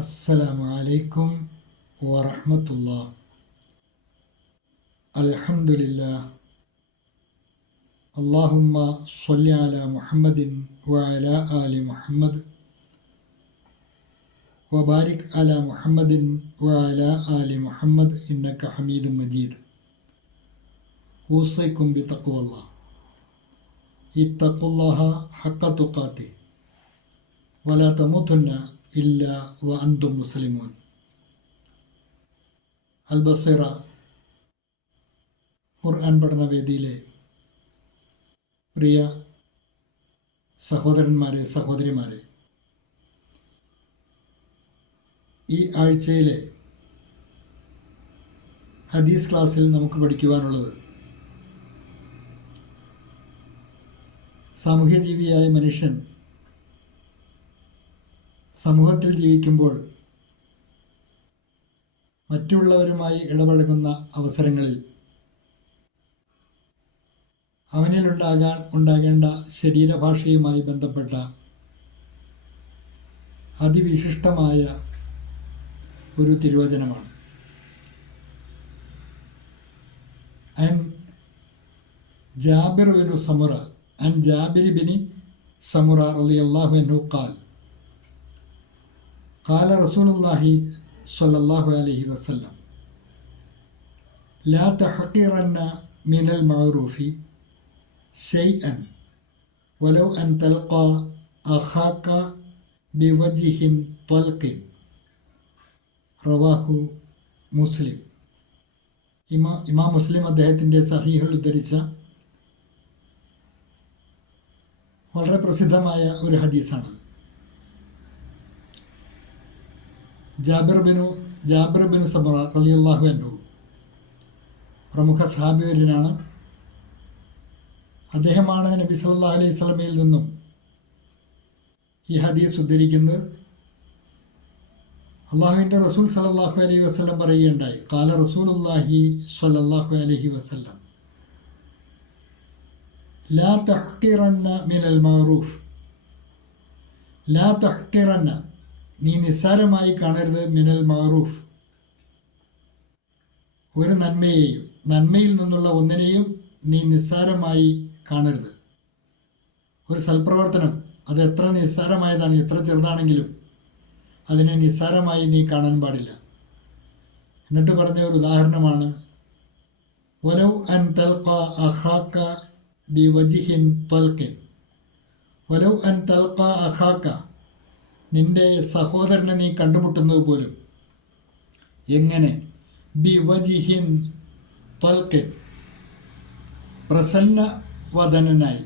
അസ്സലാമു അലൈക്കും വറഹമത്തുള്ള അൽഹമുല്ല അള്ളാഹുമ്മ സൊല്ലി അല മുഹമ്മദിൻ വഅല ആലി മുഹമ്മദ്. വബാരിക് അല മുഹമ്മദിൻ വഅല ആലി മുഹമ്മദ് ഇന്നക്ക ഹമീദ് മജീദ്. ഊസൈക്കും ബി തക്കുവല്ല ഈ തക്കുല്ലാഹ ഹക്ക തുക്കാത്തി വല തമുത്തുന്ന ഇല്ല വ അന്തും മുസ്ലിമോൻ. അൽ ബസീറ ഖുർആൻ പഠനവേദിയിലെ പ്രിയ സഹോദരന്മാരെ സഹോദരിമാരെ ഈ ആഴ്ചയിലെ ഹദീസ് ക്ലാസ്സിൽ നമുക്ക് പഠിക്കുവാനുള്ളത് സാമൂഹ്യജീവിയായ മനുഷ്യൻ സമൂഹത്തിൽ ജീവിക്കുമ്പോൾ മറ്റുള്ളവരുമായി ഇടപഴകുന്ന അവസരങ്ങളിൽ അവനിൽ ഉണ്ടാകാൻ ഉണ്ടാകേണ്ട ശരീരഭാഷയുമായി ബന്ധപ്പെട്ട അതിവിശിഷ്ടമായ ഒരു തിരുവചനമാണ്. Jabir bin Samura and Jabir bin Samura Ali അള്ളാഹു എന്നു കാൽ കാല റസൂലുല്ലാഹി സ്വല്ലല്ലാഹു അലൈഹി വസല്ലം ലാ തഹക്കീറന്ന മിനൽ മഅറൂഫി ഷൈഅൻ വലൗ അൻ തൽഖ അഖാക്ക ബിവജിഹിൻ ത്വൽഖിൻ റവാഹു മുസ്ലിം. ഇമാ ഇമാം മുസ്ലിം അദ്ദേഹത്തിന്റെ സഹീഹിൽ ഉദ്ധരിച്ച വളരെ പ്രസിദ്ധമായ ഒരു ഹദീസാണത് ജാബിർ ബിനു ജാബിർ ബിനു സബറ അലിയുള്ളാഹു അൻഹു. പ്രമുഖ സഹാബിവര്യനാണ്. അദ്ദേഹമാണ് നബി സല്ലാ അലൈഹി സ്വലമയിൽ നിന്നും ഈ ഹദീസ് ഉദ്ധരിക്കുന്നത്. അള്ളാഹുവിന്റെ റസൂൽ സലല്ലാഹു അലൈഹി വസ്ലം പറയുകയുണ്ടായി കാല റസൂലുല്ലാഹി സ്വല്ലല്ലാഹു അലൈഹി വസ്ലം ലാ തഹ്കിറന്ന മിനൽ മാറൂഫ് ലാ തഹ്കിറന്ന നീ നിസ്സാരമായി കാണരുത് മിനൽ മാറൂഫ് ഒരു നന്മയെയും നന്മയിൽ നിന്നുള്ള ഒന്നിനെയും നീ നിസ്സാരമായി കാണരുത്. ഒരു സൽപ്രവർത്തനം അത് എത്ര നിസ്സാരമായതാണ് എത്ര ചെറുതാണെങ്കിലും അതിനെ നിസ്സാരമായി നീ കാണാൻ പാടില്ല. എന്നിട്ട് പറഞ്ഞ ഒരു ഉദാഹരണമാണ് ഒലൗ അൻ തൽക്ക അഹാക്ക ബി വജിഹിൻ ത്വൽക്കിൻ ഒലൗ അൻ തൽക്ക അഹാക്ക നിന്റെ സഹോദരനെ നീ കണ്ടുമുട്ടുന്നത് പോലും. എങ്ങനെ? ബി വജിഹിൻ തൊൽക്കെ പ്രസന്ന വദനനായി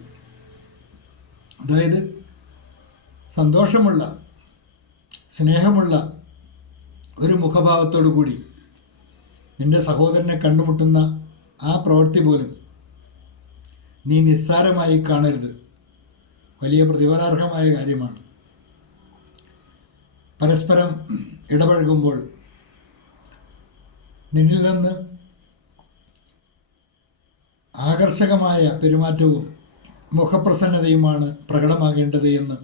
അതായത് സന്തോഷമുള്ള സ്നേഹമുള്ള ഒരു മുഖഭാവത്തോടു കൂടി നിന്റെ സഹോദരനെ കണ്ടുമുട്ടുന്ന ആ പ്രവൃത്തി പോലും നീ നിസ്സാരമായി കാണരുത്. വലിയ പ്രതിഫലാർഹമായ കാര്യമാണ്. പരസ്പരം ഇടപഴകുമ്പോൾ നിന്നിൽ നിന്ന് ആകർഷകമായ പെരുമാറ്റവും മുഖപ്രസന്നതയുമാണ് പ്രകടമാകേണ്ടത് എന്ന്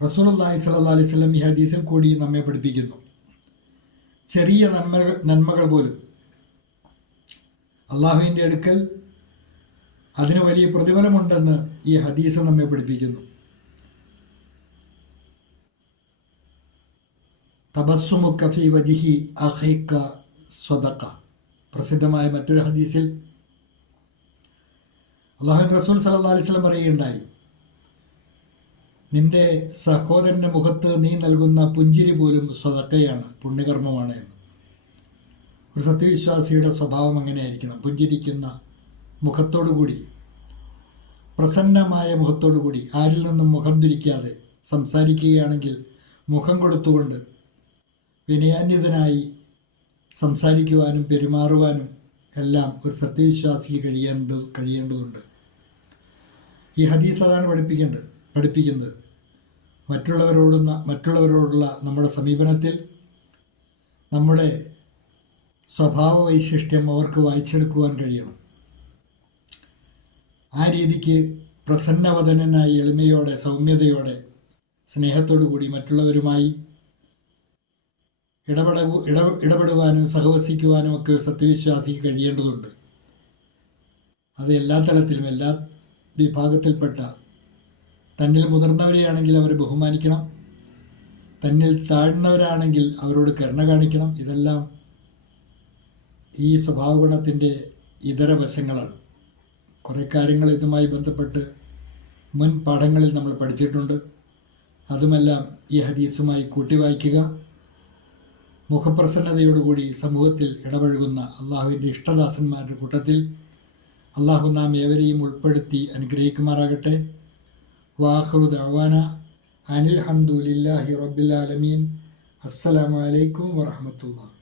റസൂലുള്ളാഹി സ്വല്ലല്ലാഹി അലൈഹി സ്വലം ഈ ഹദീസിൽ കൂടി നമ്മെ പഠിപ്പിക്കുന്നു. ചെറിയ നന്മകൾ നന്മകൾ പോലും അള്ളാഹുവിന്റെ അടുക്കൽ അതിന് വലിയ പ്രതിഫലമുണ്ടെന്ന് ഈ ഹദീസ് നമ്മെ പഠിപ്പിക്കുന്നു. തബസ്സുമു കഫി വജിഹി അഹീക്ക സ്വതക്ക പ്രസിദ്ധമായ മറ്റൊരു ഹദീസിൽ അള്ളാഹു റസൂൽ സല്ലല്ലാഹി അലൈഹി വസല്ലം പറയുകയുണ്ടായി നിന്റെ സഹോദരന്റെ മുഖത്ത് നീ നൽകുന്ന പുഞ്ചിരി പോലും സ്വതക്കയാണ് പുണ്യകർമ്മമാണ് എന്ന്. ഒരു സത്യവിശ്വാസിയുടെ സ്വഭാവം അങ്ങനെയായിരിക്കണം. പുഞ്ചിരിക്കുന്ന മുഖത്തോടു കൂടി പ്രസന്നമായ മുഖത്തോടു കൂടി ആരിൽ നിന്നും മുഖം തിരിക്കാതെ സംസാരിക്കുകയാണെങ്കിൽ മുഖം കൊടുത്തുകൊണ്ട് വിനയാന്വിതനായി സംസാരിക്കുവാനും പെരുമാറുവാനും എല്ലാം ഒരു സത്യവിശ്വാസിക്ക് കഴിയേണ്ട കഴിയേണ്ടതുണ്ട്. ഈ ഹദീസ് അതാണ് പഠിപ്പിക്കേണ്ടത് പഠിപ്പിക്കുന്നത്. മറ്റുള്ളവരോടുന്ന മറ്റുള്ളവരോടുള്ള നമ്മുടെ സമീപനത്തിൽ നമ്മുടെ സ്വഭാവ വൈശിഷ്ട്യം അവർക്ക് വായിച്ചെടുക്കുവാൻ കഴിയണം. ആ രീതിക്ക് പ്രസന്നവദനായി എളിമയോടെ സൗമ്യതയോടെ സ്നേഹത്തോടു കൂടി മറ്റുള്ളവരുമായി ഇടപെട ഇട ഇടപെടുവാനും സഹവസിക്കുവാനും ഒക്കെ സത്യവിശ്വാസിക്ക് കഴിയേണ്ടതുണ്ട്. അത് എല്ലാ തലത്തിലും എല്ലാ വിഭാഗത്തിൽപ്പെട്ട തന്നിൽ മുതിർന്നവരെയാണെങ്കിൽ അവരെ ബഹുമാനിക്കണം. തന്നിൽ താഴ്ന്നവരാണെങ്കിൽ അവരോട് കരുണ കാണിക്കണം. ഇതെല്ലാം ഈ സ്വഭാവഗുണത്തിന്റെ ഇതര വശങ്ങളാണ്. കുറേ കാര്യങ്ങൾ ഇതുമായി ബന്ധപ്പെട്ട് മുൻ പാഠങ്ങളിൽ നമ്മൾ പഠിച്ചിട്ടുണ്ട്. അതുമെല്ലാം ഈ ഹദീസുമായി കൂട്ടി വായിക്കുക മുഖപ്രസന്നതയോടുകൂടി സമൂഹത്തിൽ ഇടപഴകുന്ന അള്ളാഹുവിന്റെ ഇഷ്ടദാസന്മാരുടെ കൂട്ടത്തിൽ അള്ളാഹു നാം ഏവരെയും ഉൾപ്പെടുത്തി അനുഗ്രഹിക്കുമാറാകട്ടെ. വാഹുറു ദവാന അനിൽ ഹംദുലില്ലാഹി റബ്ബിൽ ആലമീൻ. അസ്സലാമു അലൈക്കും വറഹമത്തുള്ള